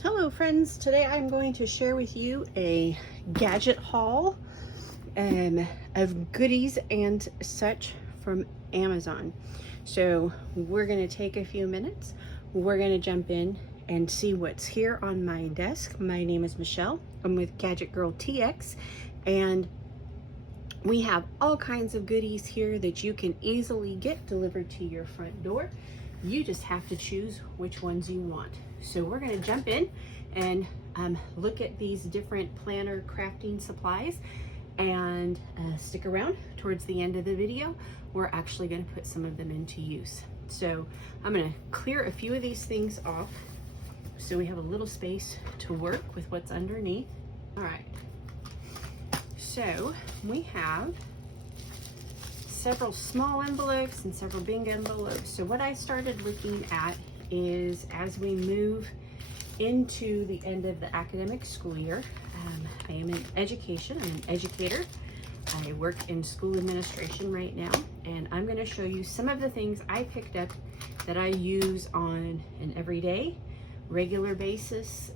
Hello friends, today I'm going to share with you a gadget haul of goodies and such from Amazon. So we're going to take a few minutes, we're going to jump in and see what's here on my desk. My name is Michelle, I'm with Gadget Girl TX, and we have all kinds of goodies here that you can easily get delivered to your front door. You just have to choose which ones you want. So we're going to jump in and look at these different planner crafting supplies, and stick around towards the end of the video. We're actually going to put some of them into use. So I'm going to clear a few of these things off so we have a little space to work with what's underneath. All right, so we have several small envelopes and several big envelopes. So what I started looking at is, as we move into the end of the academic school year, I am in education, I'm an educator. I work in school administration right now, and I'm going to show you some of the things I picked up that I use on an everyday, regular basis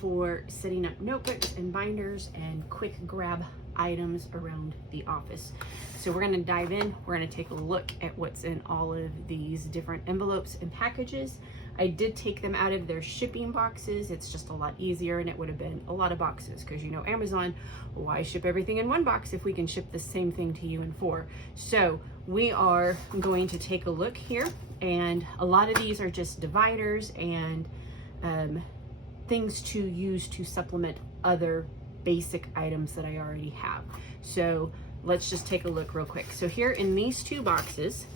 for setting up notebooks and binders and quick grab items around the office. So we're going to dive in, we're going to take a look at what's in all of these different envelopes and packages. I did take them out of their shipping boxes. It's just a lot easier, and it would have been a lot of boxes because, you know, Amazon, why ship everything in one box if we can ship the same thing to you in 4? So we are going to take a look here, and a lot of these are just dividers and things to use to supplement other basic items that I already have. So let's just take a look real quick. So here in these 2 boxes,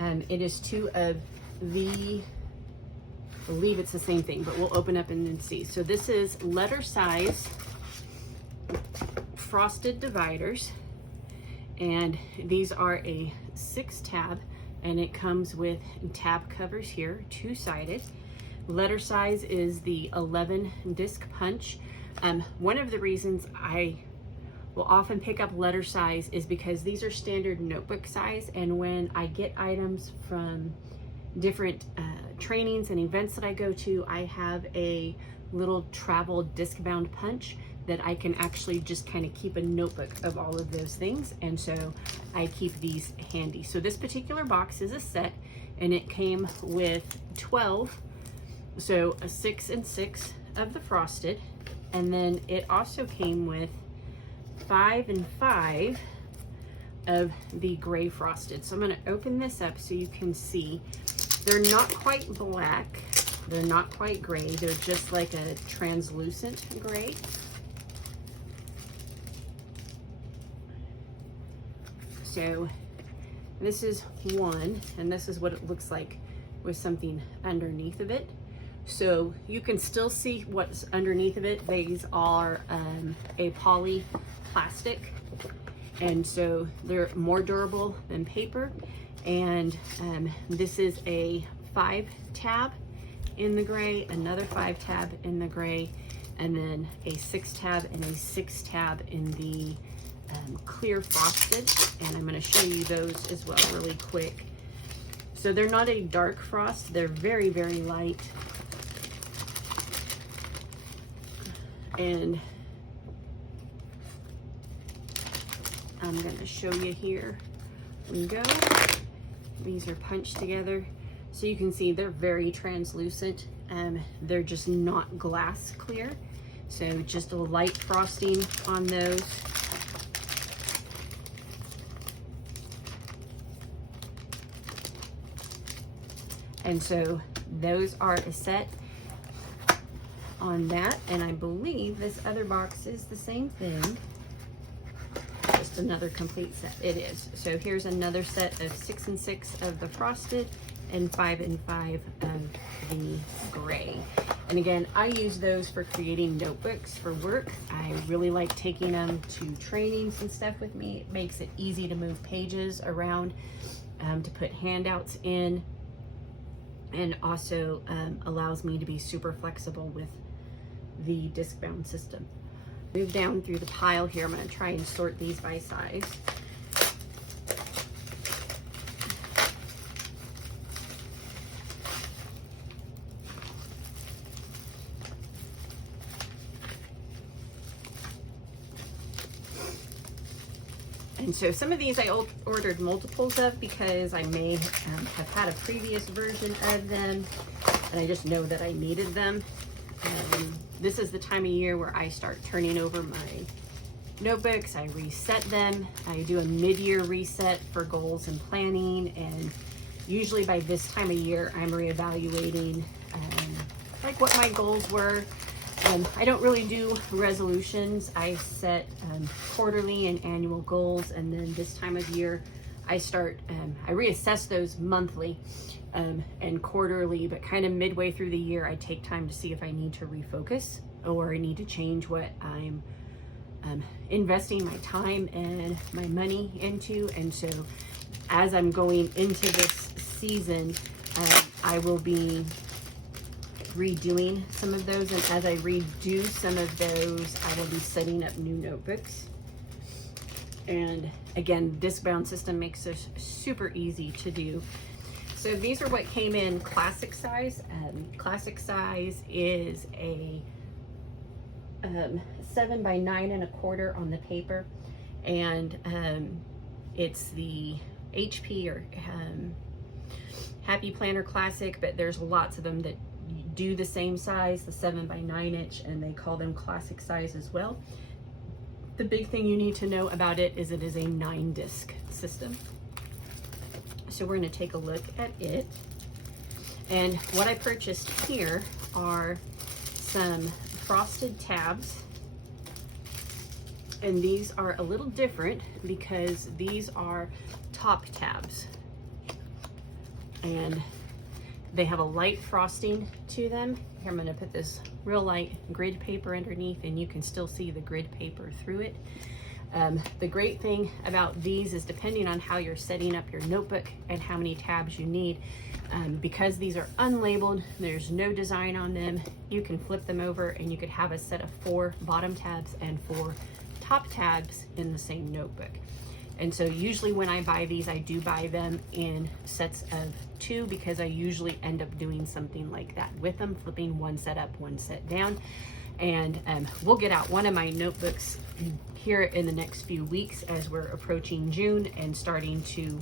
it is 2 of the, I believe it's the same thing, but we'll open up and then see. So this is letter size frosted dividers, and these are a 6 tab, and it comes with tab covers here, 2-sided. Letter size is the 11 disc punch. One of the reasons I will often pick up letter size is because these are standard notebook size, and when I get items from different trainings and events that I go to, I have a little travel disc bound punch that I can actually just kind of keep a notebook of all of those things, and so I keep these handy. So this particular box is a set, and it came with 12, so a 6 and 6 of the frosted, and then it also came with 5 and 5 of the gray frosted. So I'm going to open this up so you can see. They're not quite black, they're not quite gray, they're just like a translucent gray. So this is one, and this is what it looks like with something underneath of it. So you can still see what's underneath of it. These are a poly plastic, and so they're more durable than paper. And this is a 5 tab in the gray, another 5 tab in the gray, and then a 6 tab and a 6 tab in the clear frosted. And I'm going to show you those as well really quick. So they're not a dark frost, they're very, very light. And I'm going to show you here. We go. These are punched together, so you can see they're very translucent. They're just not glass clear, so just a light frosting on those. And so those are a set on that, and I believe this other box is the same thing, just another complete set. It is. So here's another set of 6 and 6 of the frosted and 5 and 5 of the gray. And again, I use those for creating notebooks for work. I really like taking them to trainings and stuff with me. It makes it easy to move pages around, to put handouts in, and also allows me to be super flexible with the disc bound system. Move down through the pile here. I'm going to try and sort these by size. And so some of these I ordered multiples of because I may have had a previous version of them and I just know that I needed them. This is the time of year where I start turning over my notebooks. I reset them. I do a mid-year reset for goals and planning, and usually by this time of year I'm reevaluating like what my goals were. I don't really do resolutions. I set quarterly and annual goals, and then this time of year I start, I reassess those monthly and quarterly, but kind of midway through the year I take time to see if I need to refocus or I need to change what I'm investing my time and my money into. And so as I'm going into this season, I will be redoing some of those, and as I redo some of those, I will be setting up new notebooks. And again, disc bound system makes this super easy to do. So these are what came in classic size. Classic size is a 7 by 9 1/4 on the paper, and it's the HP or Happy Planner Classic, but there's lots of them that do the same size, the 7 by 9 inch, and they call them classic size as well. The big thing you need to know about it is a 9-disc system. So we're going to take a look at it. And what I purchased here are some frosted tabs. And these are a little different because these are top tabs. And they have a light frosting to them. Here, I'm going to put this real light grid paper underneath, and you can still see the grid paper through it. The great thing about these is depending on how you're setting up your notebook and how many tabs you need, because these are unlabeled, there's no design on them, you can flip them over and you could have a set of 4 bottom tabs and 4 top tabs in the same notebook. And so usually when I buy these, I do buy them in sets of 2 because I usually end up doing something like that with them, flipping one set up, one set down. And we'll get out one of my notebooks here in the next few weeks as we're approaching June and starting to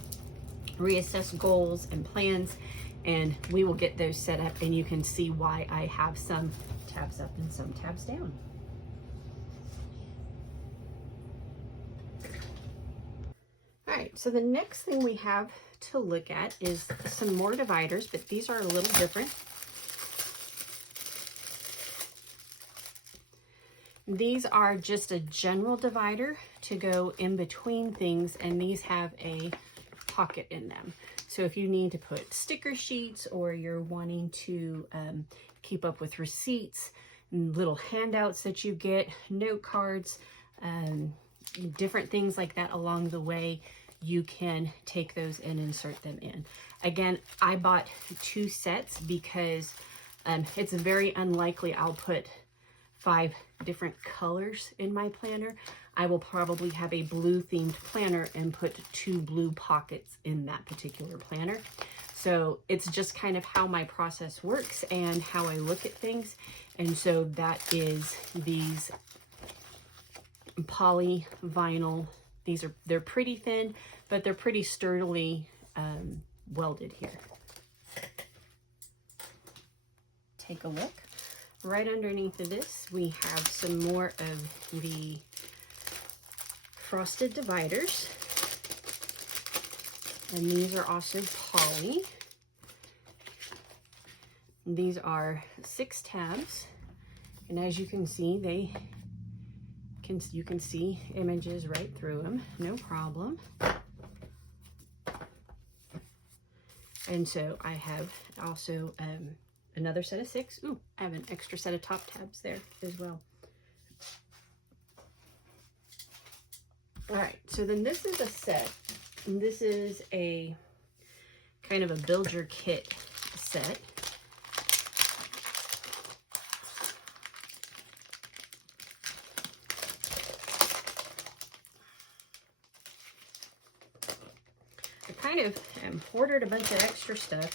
reassess goals and plans, and we will get those set up, and you can see why I have some tabs up and some tabs down. All right, so the next thing we have to look at is some more dividers, but these are a little different. These are just a general divider to go in between things, and these have a pocket in them. So if you need to put sticker sheets, or you're wanting to keep up with receipts, little handouts that you get, note cards, different things like that along the way, you can take those and insert them in. Again, I bought 2 sets because it's very unlikely I'll put 5 different colors in my planner. I will probably have a blue themed planner and put 2 blue pockets in that particular planner. So it's just kind of how my process works and how I look at things. And so that is these poly vinyl. They're pretty thin, but they're pretty sturdily welded here. Take a look. Right underneath of this, we have some more of the frosted dividers. And these are also poly. These are 6 tabs. And as you can see, you can see images right through them, no problem. And so I have also another set of 6. Ooh, I have an extra set of top tabs there as well. All right, so then this is a set, and this is a kind of a build your kit set. I kind of ordered a bunch of extra stuff.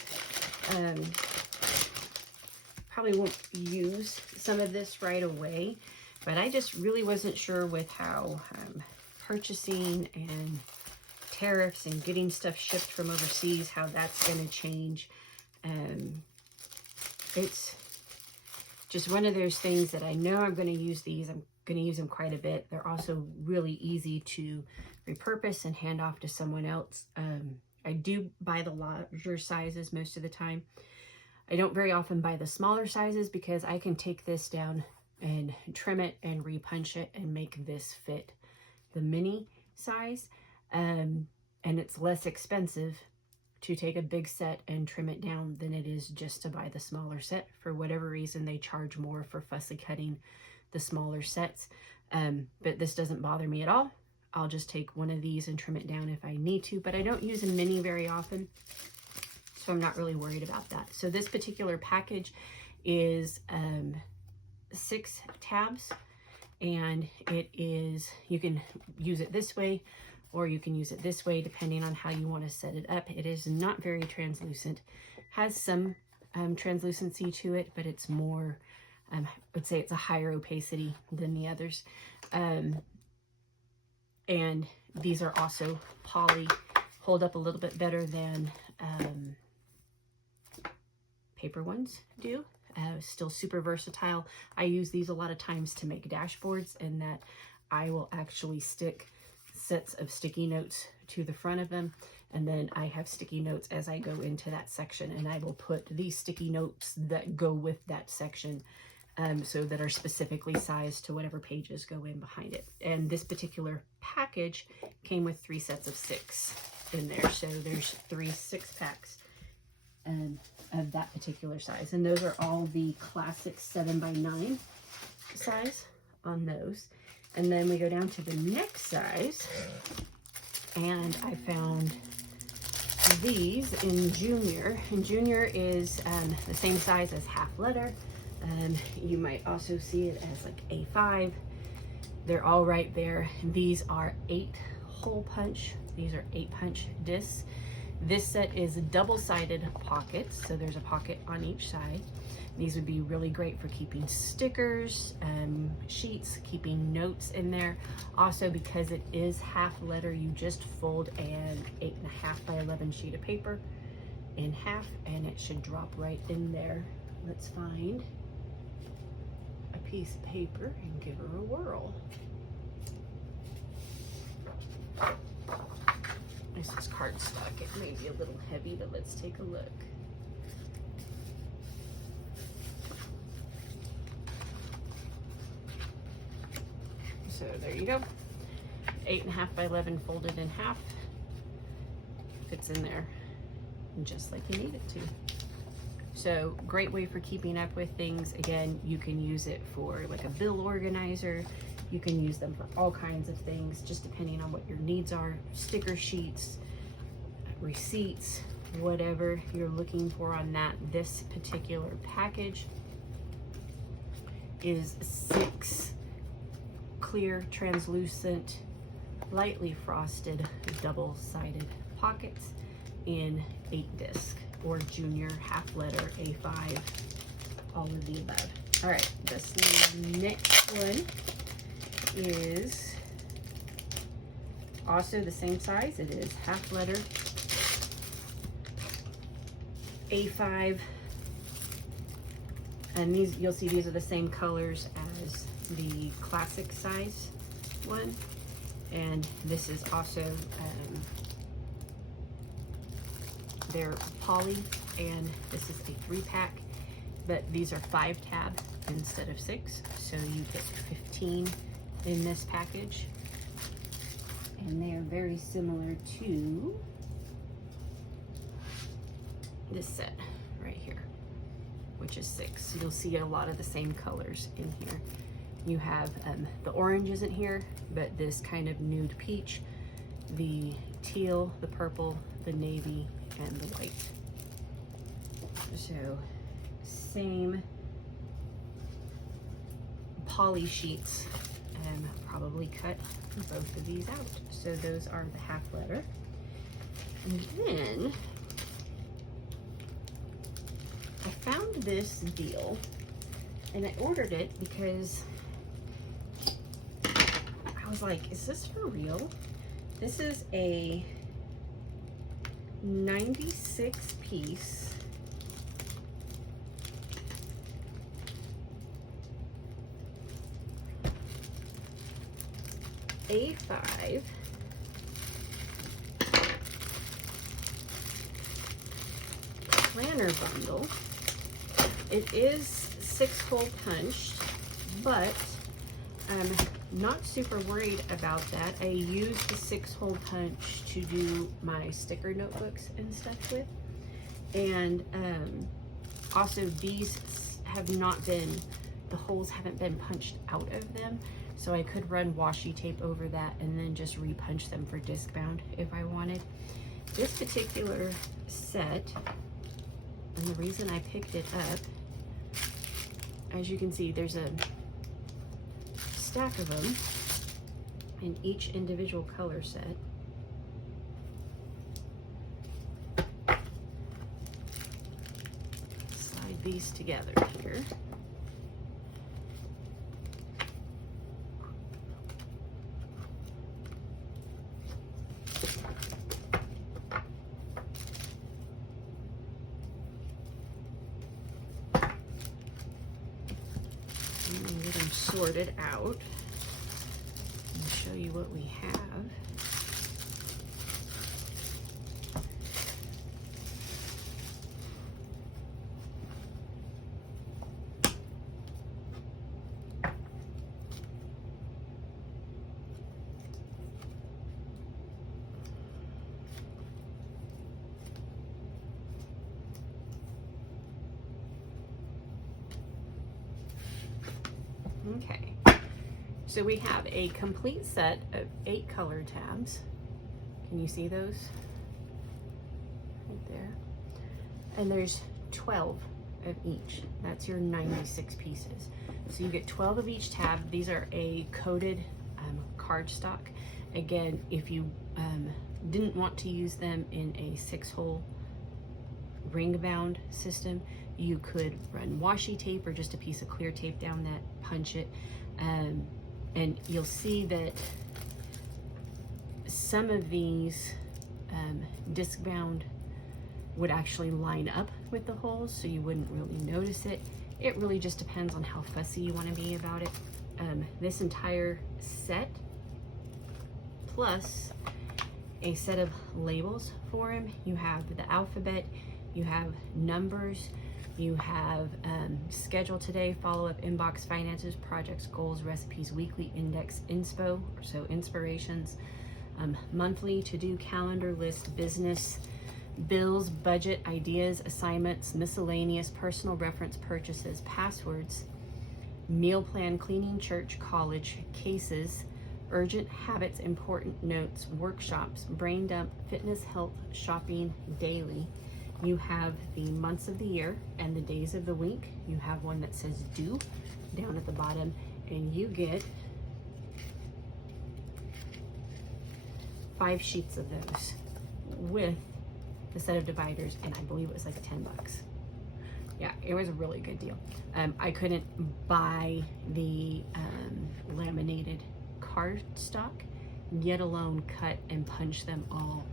Probably won't use some of this right away, but I just really wasn't sure with how purchasing and tariffs and getting stuff shipped from overseas, how that's going to change. It's just one of those things that I know I'm going to use these. I'm going to use them quite a bit. They're also really easy to repurpose and hand off to someone else. I do buy the larger sizes most of the time. I don't very often buy the smaller sizes because I can take this down and trim it and repunch it and make this fit the mini size. And it's less expensive to take a big set and trim it down than it is just to buy the smaller set. For whatever reason, they charge more for fussy cutting the smaller sets. But this doesn't bother me at all. I'll just take one of these and trim it down if I need to, but I don't use a mini very often, so I'm not really worried about that. So this particular package is 6 tabs, and it is, you can use it this way or you can use it this way depending on how you want to set it up. It is not very translucent, has some translucency to it, but it's more, I would say it's a higher opacity than the others. And these are also poly, hold up a little bit better than paper ones do. Still super versatile. I use these a lot of times to make dashboards, and that I will actually stick sets of sticky notes to the front of them, and then I have sticky notes as I go into that section, and I will put these sticky notes that go with that section, so that are specifically sized to whatever pages go in behind it. And this particular package came with 3 sets of 6 in there, so there's 3 6-packs of that particular size, and those are all the classic 7x9 size on those. And then we go down to the next size, and I found these in Junior, and Junior is the same size as half letter. You might also see it as like A5. They're all right there. These are 8 hole punch. These are 8 punch discs. This set is double-sided pockets, so there's a pocket on each side. These would be really great for keeping stickers, sheets, keeping notes in there. Also, because it is half letter, you just fold an 8.5 by 11 sheet of paper in half, and it should drop right in there. Let's find a piece of paper and give her a whirl. This is cardstock. It may be a little heavy, but let's take a look. So there you go. 8.5 by 11 folded in half. Fits in there just like you need it to. So great way for keeping up with things. Again, you can use it for like a bill organizer. You can use them for all kinds of things, just depending on what your needs are. Sticker sheets, receipts, whatever you're looking for on that. This particular package is 6 clear, translucent, lightly frosted, double-sided pockets in 8 disc or Junior, half letter, A5, all of the above. All right, this next one is also the same size. It is half letter, A5, and these, you'll see these are the same colors as the classic size one, and this is also they're poly, and this is a 3-pack, but these are 5 tab instead of 6, so you get 15 in this package, and they are very similar to this set right here, which is 6. So you'll see a lot of the same colors in here. You have the orange isn't here, but this kind of nude peach, the teal, the purple, the navy, and the white. So same poly sheets, and probably cut both of these out. So those are the half letter. And then I found this deal, and I ordered it because I was like, is this for real? This is a 96 piece A5 planner bundle. It is 6-hole punched, but I'm not super worried about that. I use the 6-hole punch to do my sticker notebooks and stuff with. And also these have not been, the holes haven't been punched out of them. So I could run washi tape over that and then just repunch them for disc bound if I wanted. This particular set, and the reason I picked it up, as you can see, there's a stack of them in each individual color set. Slide these together here. And get them sorted out and show you what we have. Okay, so we have a complete set of 8 color tabs. Can you see those? Right there. And there's 12 of each. That's your 96 pieces. So you get 12 of each tab. These are a coated cardstock. Again, if you didn't want to use them in a 6-hole ring bound system, you could run washi tape or just a piece of clear tape down that, punch it, and you'll see that some of these disc bound would actually line up with the holes, so you wouldn't really notice it. It really just depends on how fussy you want to be about it. This entire set, plus a set of labels for him. You have the alphabet, you have numbers, you have schedule today, follow-up, inbox, finances, projects, goals, recipes, weekly, index, inspo, so inspirations, monthly, to-do, calendar, list, business, bills, budget, ideas, assignments, miscellaneous, personal reference, purchases, passwords, meal plan, cleaning, church, college, cases, urgent, habits, important, notes, workshops, brain dump, fitness, health, shopping, daily. You have the months of the year and the days of the week. You have one that says due down at the bottom, and you get 5 sheets of those with the set of dividers, and I believe it was like 10 bucks. Yeah, it was a really good deal. I couldn't buy the laminated cardstock, yet alone cut and punch them all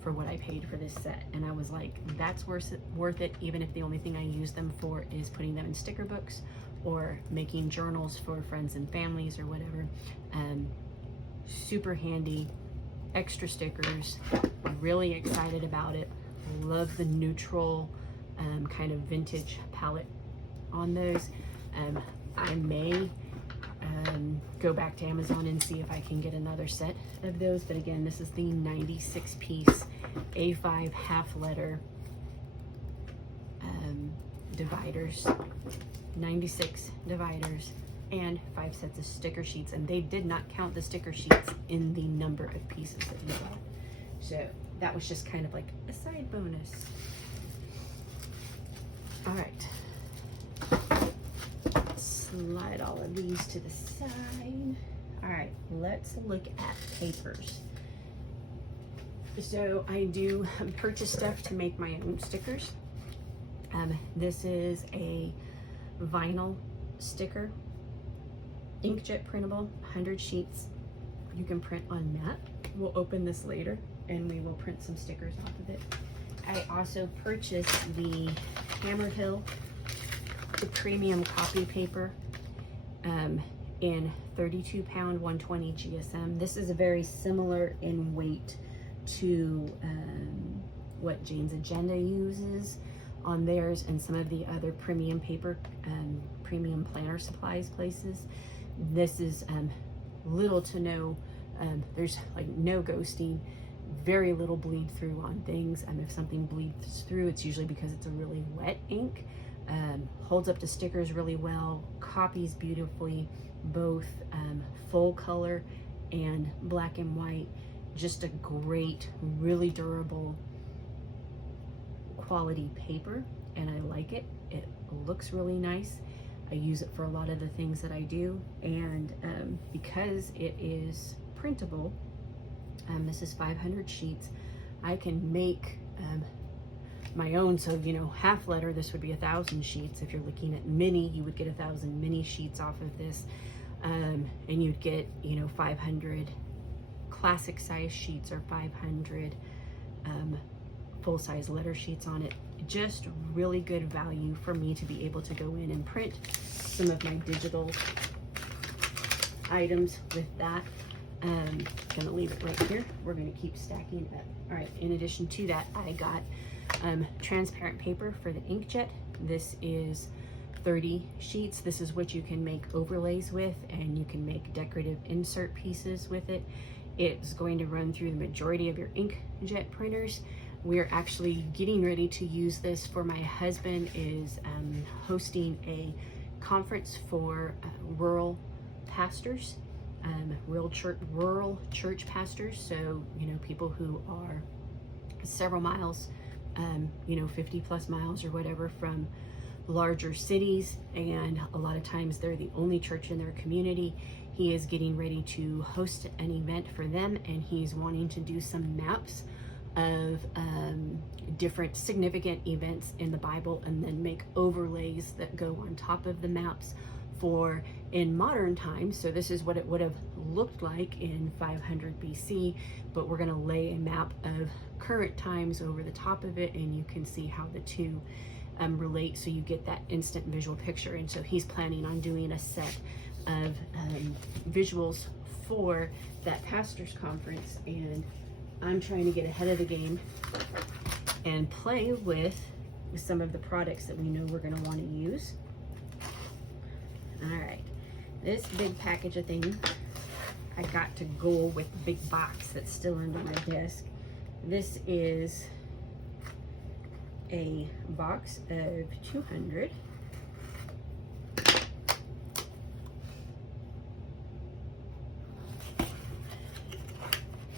for what I paid for this set. And I was like, that's worth it, even if the only thing I use them for is putting them in sticker books or making journals for friends and families or whatever. Super handy, extra stickers, really excited about it. Love the neutral kind of vintage palette on those. I may go back to Amazon and see if I can get another set of those, but again, this is the 96 piece A5 half letter dividers, 96 dividers, and 5 sets of sticker sheets, and they did not count the sticker sheets in the number of pieces that you bought. So that was just kind of like a side bonus. All right. Slide all of these to the side. All right, let's look at papers. So I do purchase stuff to make my own stickers. This is a vinyl sticker, inkjet printable, 100 sheets, you can print on matte. We'll open this later and we will print some stickers off of it. I also purchased the Hammerhill, the premium copy paper in 32 pound 120 GSM. This is very similar in weight to what Jane's Agenda uses on theirs and some of the other premium paper, premium planner supplies places. This is little to no, there's like no ghosting, very little bleed through on things. If something bleeds through, it's usually because it's a really wet ink. Holds up to stickers really well, copies beautifully, both full color and black and white. Just a great, really durable quality paper, and I like it. It looks really nice. I use it for a lot of the things that I do, and because it is printable, this is 500 sheets. I can make my own, so you know, half letter, this would be 1,000 sheets. If you're looking at mini, you would get 1,000 mini sheets off of this, and you'd get, you know, 500 classic size sheets or 500 full-size letter sheets on it. Just really good value for me to be able to go in and print some of my digital items with that. Gonna leave it right here. We're gonna keep stacking it up. All right, in addition to that, I got transparent paper for the inkjet. This is 30 sheets. This is what you can make overlays with, and you can make decorative insert pieces with it. It's going to run through the majority of your inkjet printers. We're actually getting ready to use this for my husband is hosting a conference for rural pastors, rural church pastors. So, you know, people who are several miles, you know, 50 plus miles or whatever from larger cities, and a lot of times they're the only church in their community. He is getting ready to host an event for them, and he's wanting to do some maps of different significant events in the Bible, and then make overlays that go on top of the maps for in modern times. So this is what it would have looked like in 500 BC, but we're going to lay a map of current times over the top of it, and you can see how the two relate, so you get that instant visual picture. And so he's planning on doing a set of visuals for that pastors conference, and I'm trying to get ahead of the game and play with some of the products that we know we're going to want to use. All right, this big package of things I got to go with the big box that's still under my desk. This is a box of 200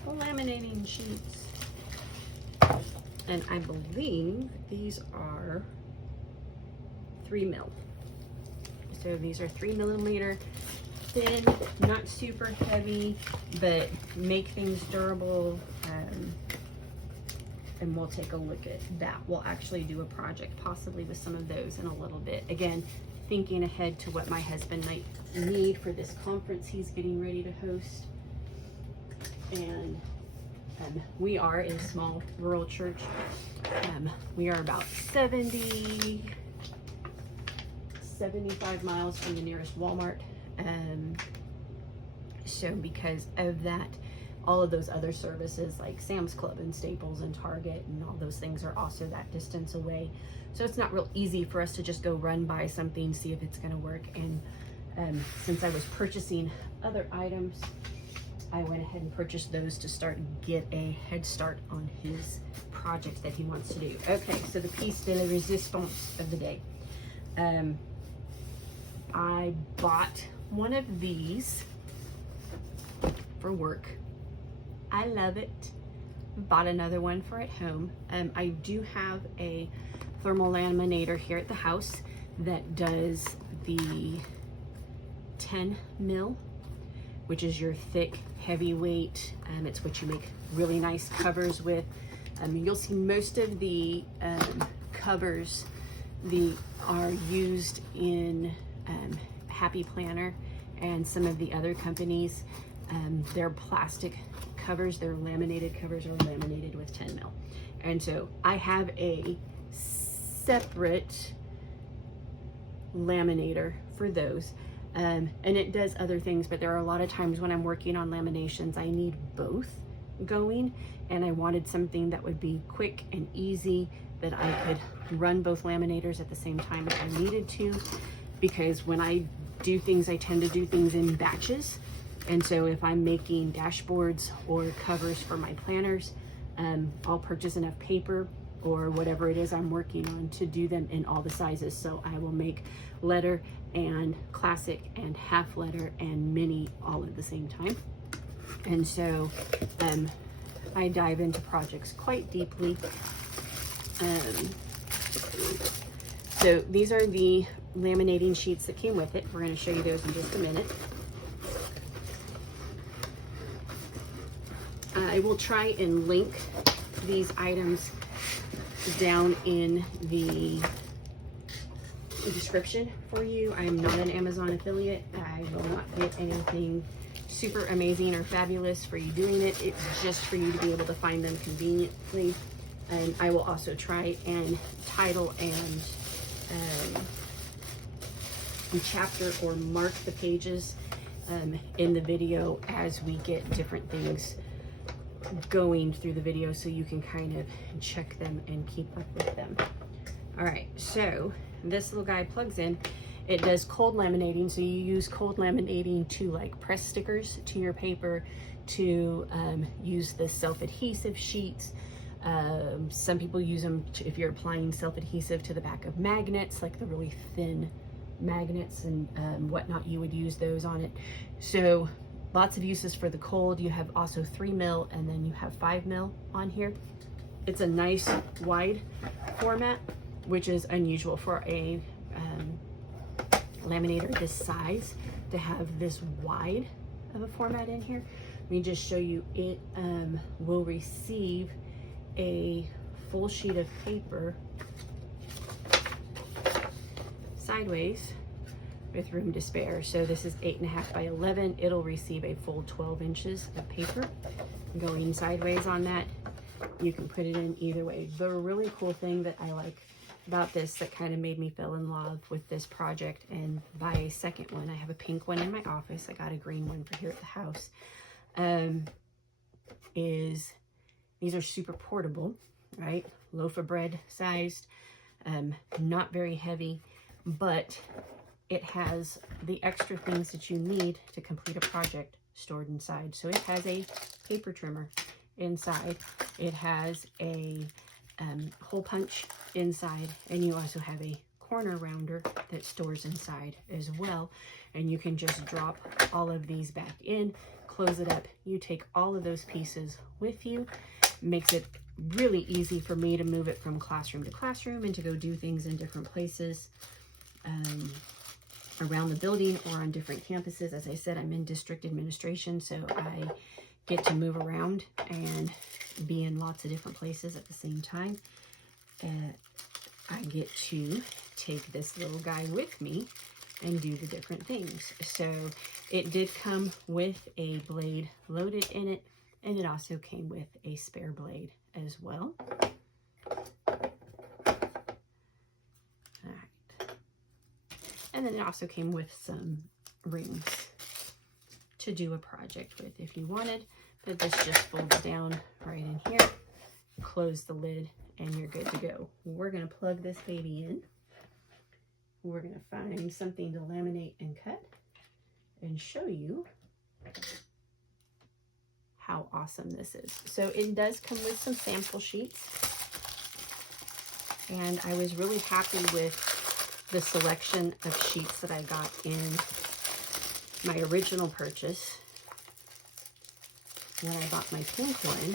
laminating sheets, and I believe these are 3 mil. So these are 3 millimeter thin, not super heavy, but make things durable. And we'll take a look at that. We'll actually do a project possibly with some of those in a little bit. Again, thinking ahead to what my husband might need for this conference he's getting ready to host. And we are in a small rural church. We are about 75 miles from the nearest Walmart. So because of that, all of those other services like Sam's Club and Staples and Target and all those things are also that distance away. So it's not real easy for us to just go run by something, see if it's going to work. And since I was purchasing other items, I went ahead and purchased those to get a head start on his project that he wants to do. Okay, so the piece de la resistance of the day. I bought one of these for work. I love it. Bought another one for at home. I do have a thermal laminator here at the house that does the 10 mil, which is your thick, heavyweight. It's what you make really nice covers with. You'll see most of the covers are used in Happy Planner and some of the other companies. Their plastic covers, their laminated covers are laminated with 10 mil. And so I have a separate laminator for those. And it does other things, but there are a lot of times when I'm working on laminations, I need both going, and I wanted something that would be quick and easy, that I could run both laminators at the same time if I needed to, because when I do things, I tend to do things in batches. And so if I'm making dashboards or covers for my planners, I'll purchase enough paper or whatever it is I'm working on to do them in all the sizes. So I will make letter and classic and half letter and mini all at the same time. And so I dive into projects quite deeply. So these are the laminating sheets that came with it. We're going to show you those in just a minute. I will try and link these items down in the description for you. I am not an Amazon affiliate. I will not get anything super amazing or fabulous for you doing it. It's just for you to be able to find them conveniently. And I will also try and title and chapter or mark the pages in the video as we get different things going through the video, so you can kind of check them and keep up with them. All right, so this little guy plugs in. It does cold laminating, so you use cold laminating to like press stickers to your paper, to use the self-adhesive sheets. Some people use them if you're applying self-adhesive to the back of magnets, like the really thin magnets and whatnot, you would use those on it. So lots of uses for the cold. You have also 3 mil, and then you have 5 mil on here. It's a nice wide format, which is unusual for a laminator this size to have this wide of a format in here. Let me just show you. It will receive a full sheet of paper sideways with room to spare. So this is 8.5 by 11. It'll receive a full 12 inches of paper going sideways on that. You can put it in either way. The really cool thing that I like about this, that kind of made me fall in love with this project and buy a second one. I have a pink one in my office. I got a green one for here at the house. Is these are super portable, right? Loaf of bread sized, not very heavy, but it has the extra things that you need to complete a project stored inside. So it has a paper trimmer inside. It has a hole punch inside, and you also have a corner rounder that stores inside as well. And you can just drop all of these back in, close it up. You take all of those pieces with you. Makes it really easy for me to move it from classroom to classroom and to go do things in different places around the building or on different campuses. As I said, I'm in district administration, so I get to move around and be in lots of different places at the same time. I get to take this little guy with me and do the different things. So it did come with a blade loaded in it, and it also came with a spare blade as well. And then it also came with some rings to do a project with if you wanted, but this just folds down right in here, close the lid, and you're good to go. We're gonna plug this baby in. We're gonna find something to laminate and cut and show you how awesome this is. So it does come with some sample sheets, and I was really happy with the selection of sheets that I got in my original purchase when I bought my pink one.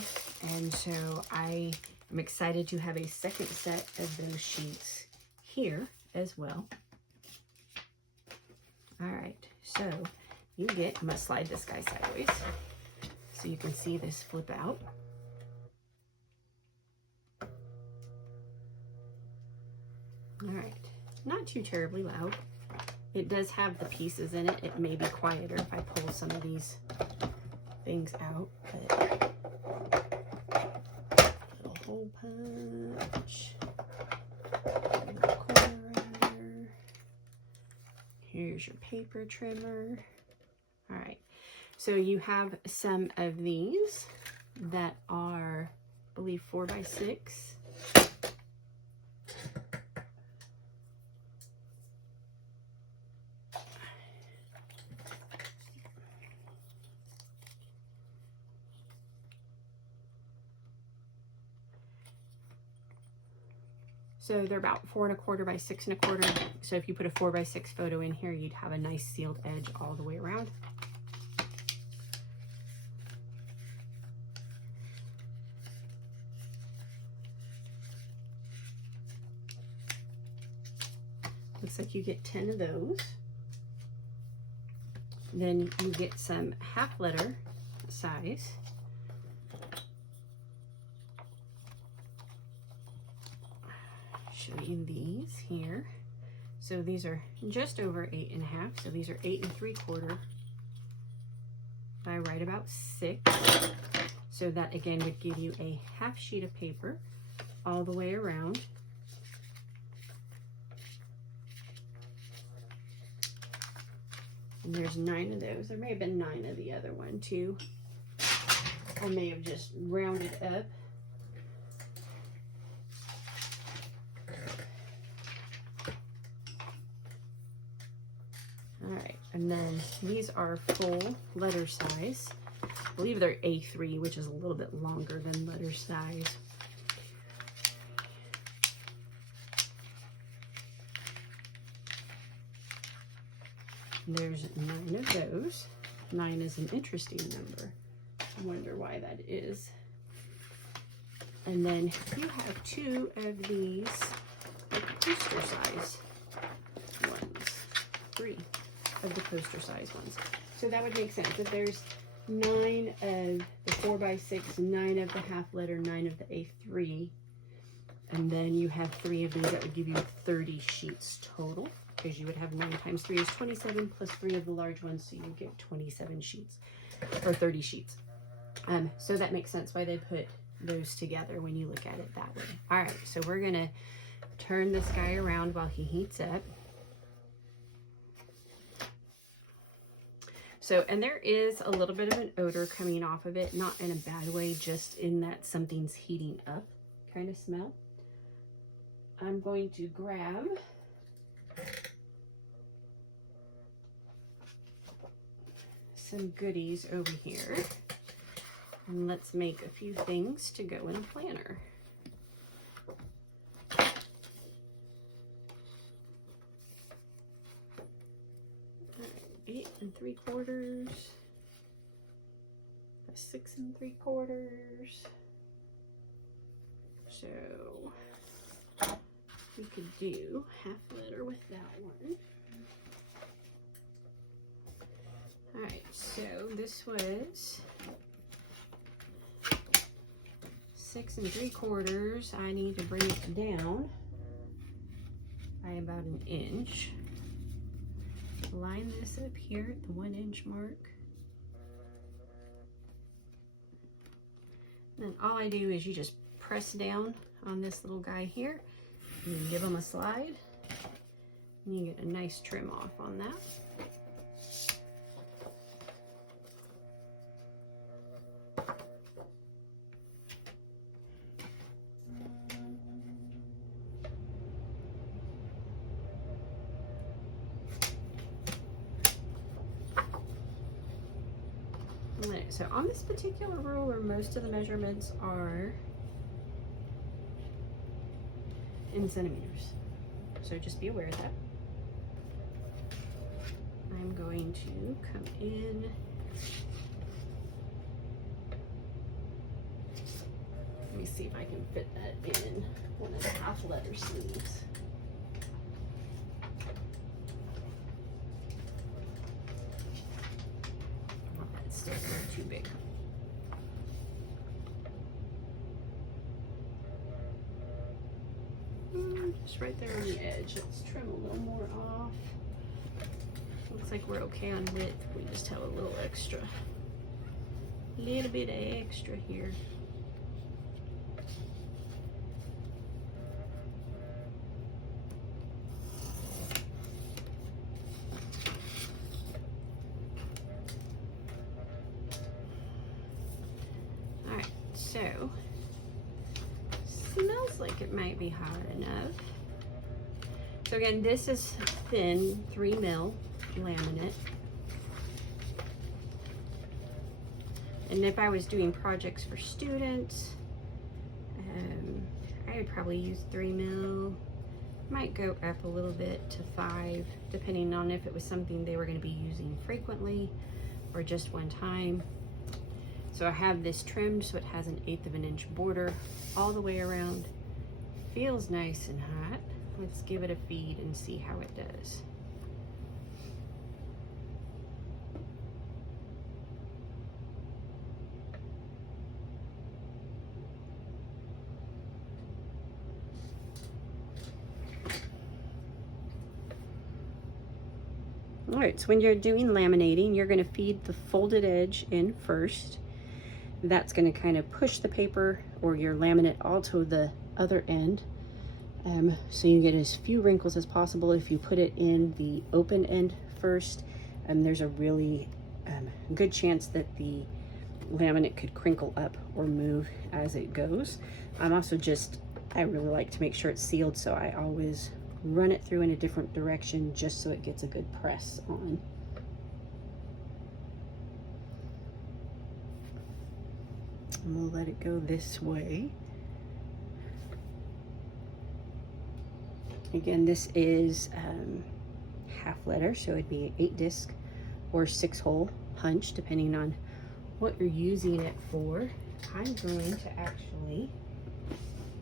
And so I am excited to have a second set of those sheets here as well. All right, so you get, I'm gonna slide this guy sideways so you can see this flip out. All right. Not too terribly loud. It does have the pieces in it. It may be quieter if I pull some of these things out, but little hole punch, little corner under. Here's your paper trimmer. All right, so you have some of these that are, I believe, 4x6. So they're about 4 1/4 by 6 1/4. So if you put a 4x6 photo in here, you'd have a nice sealed edge all the way around. Looks like you get 10 of those. Then you get some half letter size. Show you these here. So these are just over 8 1/2. So these are 8 3/4 by right about 6. So that again would give you a half sheet of paper all the way around. And there's 9 of those. There may have been 9 of the other one too. I may have just rounded up. All right, and then these are full letter size. I believe they're A3, which is a little bit longer than letter size. There's 9 of those. 9 is an interesting number. I wonder why that is. And then you have 2 of these poster size ones. 3 of the poster size ones. So that would make sense. If there's 9 of the 4x6, 9 of the half letter, 9 of the A3, and then you have 3 of these, that would give you 30 sheets total, because you would have 9 times 3 is 27 plus 3 of the large ones, so you get 27 sheets or 30 sheets. So that makes sense why they put those together when you look at it that way. All right, so we're gonna turn this guy around while he heats up. So, and there is a little bit of an odor coming off of it, not in a bad way, just in that something's heating up kind of smell. I'm going to grab some goodies over here, and let's make a few things to go in a planner. 8 3/4, 6 3/4. So we could do half letter with that one. All right, so this was 6 3/4. I need to bring it down by about an inch. Line this up here at the 1 inch mark. And then all I do is you just press down on this little guy here, and you give them a slide, and you get a nice trim off on that. So on this particular ruler, most of the measurements are in centimeters. So just be aware of that. I'm going to come in. Let me see if I can fit that in one of the half letter sleeves. Too big. Just right there on the edge. Let's trim a little more off. Looks like we're okay on width. We just have a little extra. little bit of extra here. All right, so smells like it might be hot enough. So again, this is thin 3mm laminate. And if I was doing projects for students, I would probably use 3mm. Might go up a little bit to 5, depending on if it was something they were going to be using frequently or just one time. So I have this trimmed so it has an 1/8 of an inch border all the way around. Feels nice and hot. Let's give it a feed and see how it does. All right, so when you're doing laminating, you're going to feed the folded edge in first. That's going to kind of push the paper or your laminate all to the other end. So you get as few wrinkles as possible. If you put it in the open end first, there's a really good chance that the laminate could crinkle up or move as it goes. I really like to make sure it's sealed, so I always run it through in a different direction just so it gets a good press on. And we'll let it go this way. Again, this is half letter, so it'd be an 8-disc or 6-hole punch, depending on what you're using it for. I'm going to actually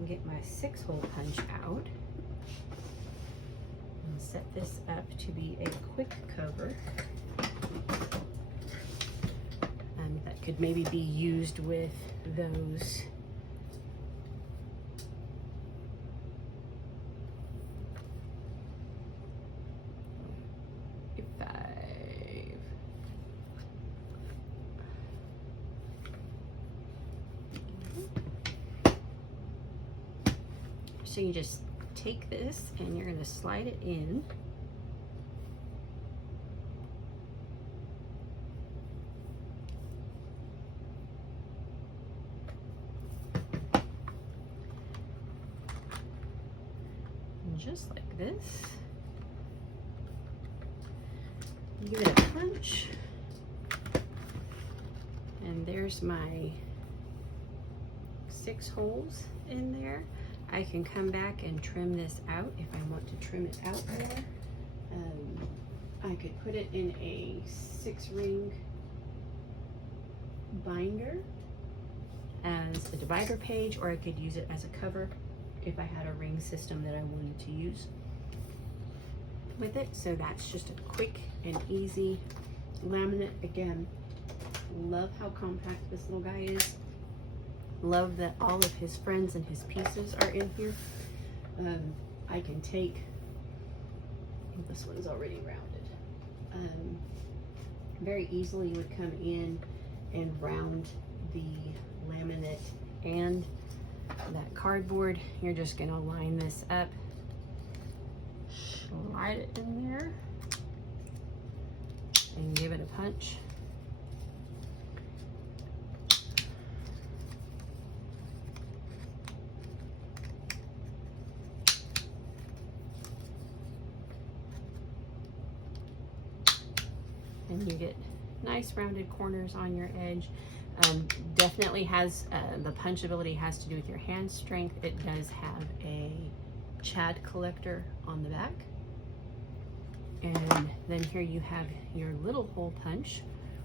get my 6-hole punch out and set this up to be a quick cover. That could maybe be used with those So you just take this and you're going to slide it in. And just like this. Give it a punch. And there's my 6 holes in there. I can come back and trim this out if I want to trim it out more. I could put it in a 6-ring binder as a divider page, or I could use it as a cover if I had a ring system that I wanted to use with it. So that's just a quick and easy laminate. Again, love how compact this little guy is. Love that all of his friends and his pieces are in here. I can take, this one's already rounded, very easily would come in and round the laminate and that cardboard. You're just gonna line this up, slide it in there, and give it a punch. And you get nice rounded corners on your edge. Definitely has, the punchability has to do with your hand strength. It does have a Chad collector on the back. And then here you have your little hole punch.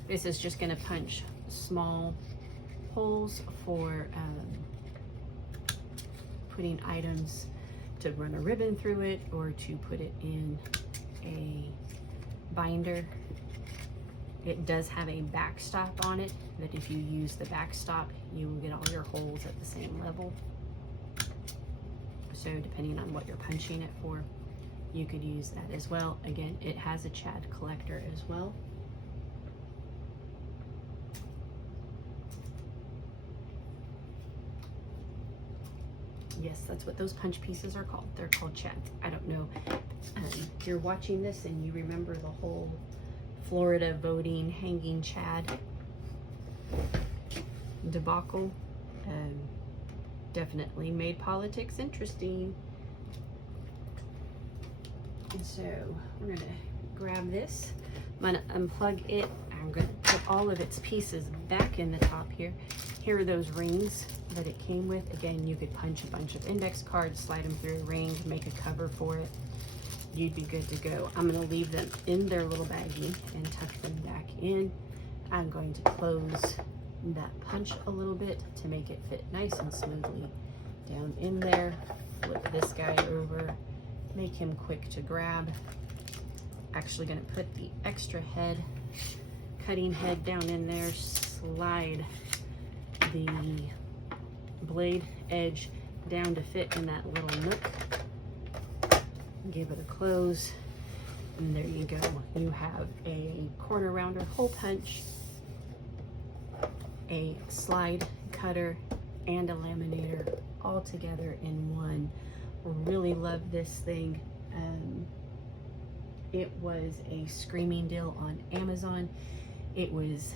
This is just gonna punch small holes for putting items, to run a ribbon through it or to put it in a binder. It does have a backstop on it, that if you use the backstop, you will get all your holes at the same level. So depending on what you're punching it for, you could use that as well. Again, it has a Chad collector as well. Yes, that's what those punch pieces are called. They're called chads. I don't know. You're watching this and you remember the whole Florida voting hanging chad debacle. Definitely made politics interesting. And so we're gonna grab this. I'm gonna unplug it. I'm gonna put all of its pieces back in the top here. Here are those rings that it came with. Again, you could punch a bunch of index cards, slide them through a ring, make a cover for it. You'd be good to go. I'm gonna leave them in their little baggie and tuck them back in. I'm going to close that punch a little bit to make it fit nice and smoothly down in there. Flip this guy over, make him quick to grab. Actually gonna put the extra head, cutting head down in there, slide the blade edge down to fit in that little nook. Give it a close, and there you go. You have a corner rounder hole punch, a slide cutter, and a laminator all together in one. Really love this thing. It was a screaming deal on Amazon. It was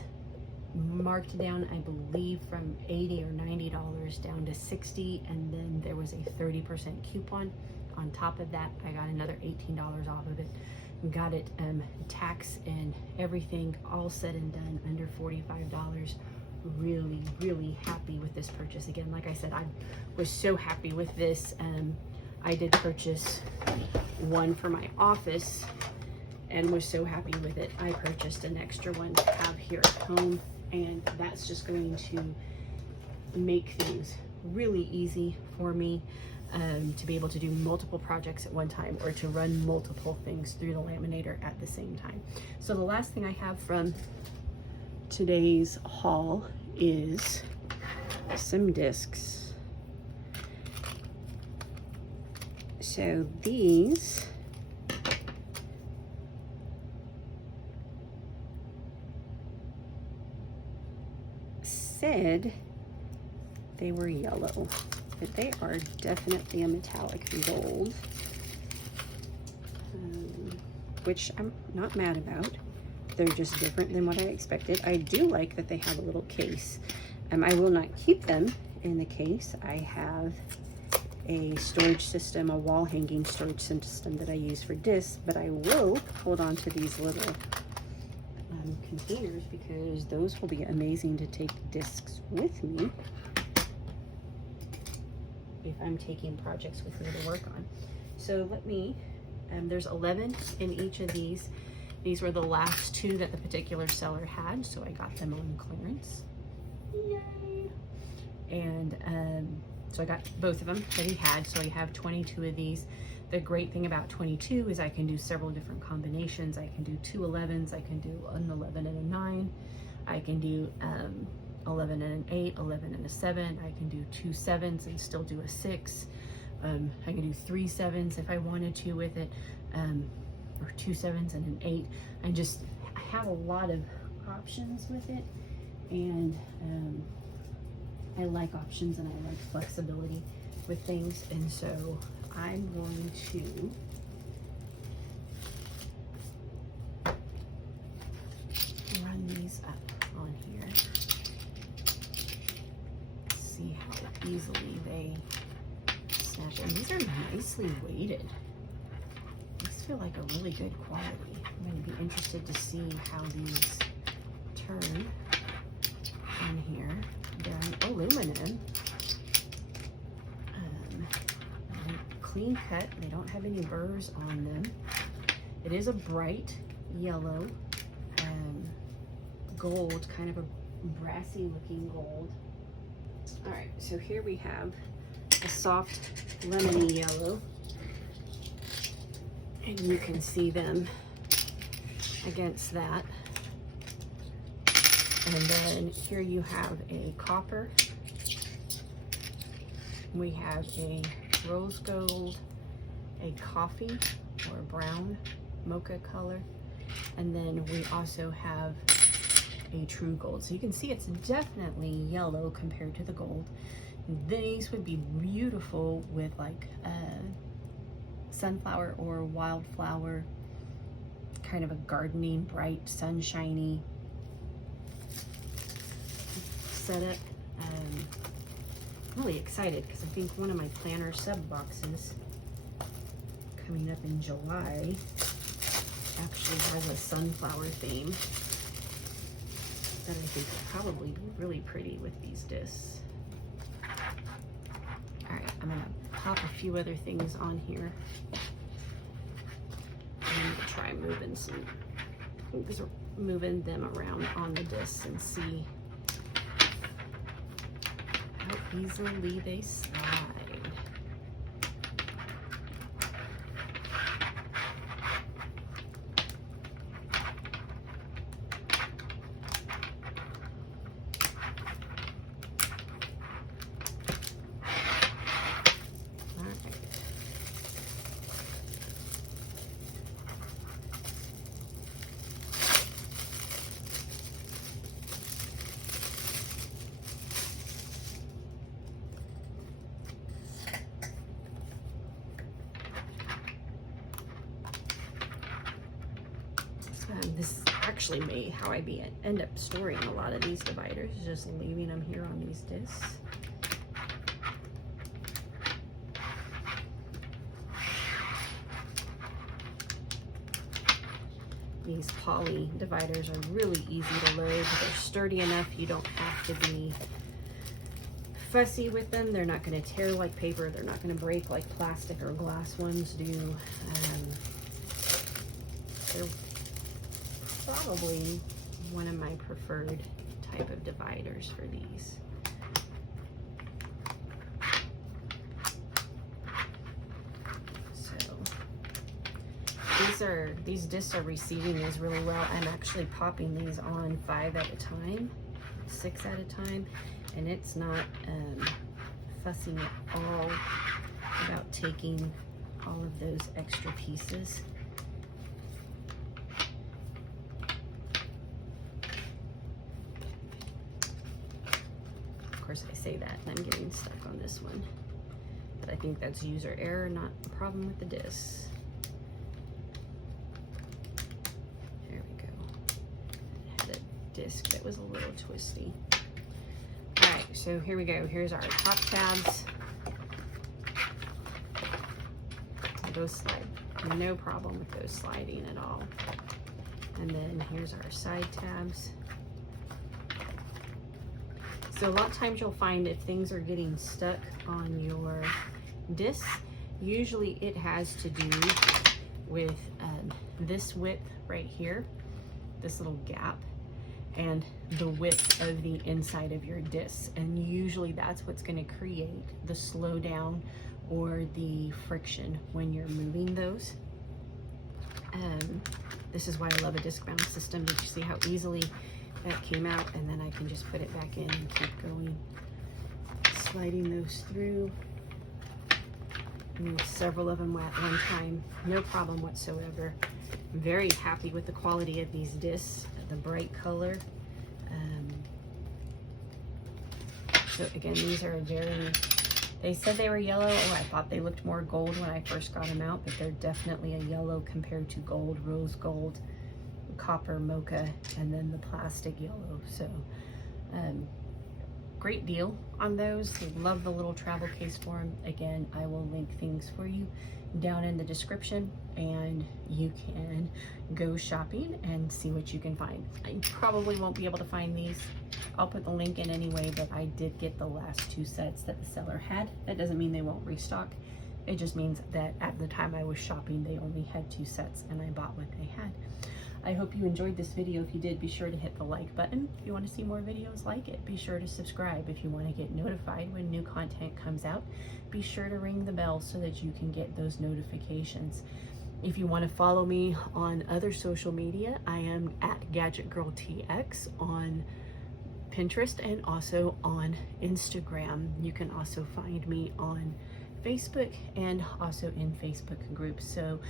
marked down, I believe, from $80 or $90 down to $60, and then there was a 30% coupon. On top of that, I got another $18 off of it. Got it tax and everything all said and done under $45. Really, really happy with this purchase. Again, like I said, I was so happy with this. I did purchase one for my office and was so happy with it. I purchased an extra one to have here at home, and that's just going to make things really easy for me to be able to do multiple projects at one time, or to run multiple things through the laminator at the same time. So the last thing I have from today's haul is some discs. So these said they were yellow, but they are definitely a metallic gold, which I'm not mad about. They're just different than what I expected. I do like that they have a little case. I will not keep them in the case. I have a storage system, a wall hanging storage system that I use for discs, but I will hold on to these little containers because those will be amazing to take discs with me if I'm taking projects with me to work on. So let me, there's 11 in each of these. These were the last two that the particular seller had, so I got them on clearance. Yay! And so I got both of them that he had, so I have 22 of these. The great thing about 22 is I can do several different combinations. I can do 2 11s, I can do an 11 and a 9, I can do 11 and an 8, 11 and a 7, I can do 2 7s and still do a 6. I can do 3 7s if I wanted to with it, or 2 7s and an 8. I have a lot of options with it, and I like options and I like flexibility with things, and so I'm going to run these up on here. See how easily they snap in. These are nicely weighted. These feel like a really good quality. I'm going to be interested to see how these turn in here. They're aluminum. Clean cut. They don't have any burrs on them. It is a bright yellow, gold, kind of a brassy looking gold. All right, so here we have a soft lemony yellow, and you can see them against that. And then here you have a copper. We have a rose gold, a coffee or brown mocha color, and then we also have a true gold. So you can see it's definitely yellow compared to the gold. These would be beautiful with like sunflower or wildflower, kind of a gardening, bright, sunshiny setup. I'm really excited because I think one of my planner sub boxes coming up in July actually has a sunflower theme that I think will probably be really pretty with these discs. All right, I'm gonna pop a few other things on here. I'm gonna try moving them around on the discs and see how easily they slide. This is actually how I end up storing a lot of these dividers, just leaving them here on these discs. These poly dividers are really easy to load. They're sturdy enough, you don't have to be fussy with them. They're not going to tear like paper. They're not going to break like plastic or glass ones do. They're probably one of my preferred type of dividers for these. So these discs are receiving these really well. I'm actually popping these on 5 at a time, 6 at a time, and it's not fussing at all about taking all of those extra pieces. Of course, I say that and I'm getting stuck on this one, but I think that's user error, not a problem with the discs. There we go. It had a disc that was a little twisty. All right, so here we go. Here's our top tabs. Those slide, no problem with those sliding at all. And then here's our side tabs. So a lot of times you'll find if things are getting stuck on your disc, usually it has to do with this width right here, this little gap, and the width of the inside of your disc. And usually that's what's going to create the slowdown or the friction when you're moving those. This is why I love a disc mount system. Did you see how easily that came out? And then I can just put it back in and keep going, sliding those through. And several of them at one time, no problem whatsoever. I'm very happy with the quality of these discs, the bright color. So again, these are a very, they said they were yellow. Oh, I thought they looked more gold when I first got them out, but they're definitely a yellow compared to gold, rose gold, copper, mocha, and then the plastic yellow. So great deal on those. Love the little travel case for them. Again, I will link things for you down in the description, and you can go shopping and see what you can find. I probably won't be able to find these. I'll put the link in anyway, but I did get the last 2 sets that the seller had. That doesn't mean they won't restock. It just means that at the time I was shopping, they only had 2 sets and I bought what they had. I hope you enjoyed this video. If you did, be sure to hit the like button. If you want to see more videos like it, be sure to subscribe. If you want to get notified when new content comes out, be sure to ring the bell so that you can get those notifications. If you want to follow me on other social media, I am at GadgetGirlTX on Pinterest and also on Instagram. You can also find me on Facebook and also in Facebook groups. So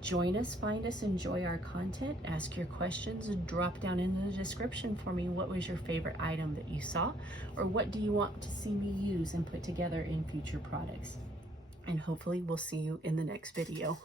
join us, find us, enjoy our content, ask your questions, and drop down in the description for me what was your favorite item that you saw, or what do you want to see me use and put together in future products. And hopefully we'll see you in the next video.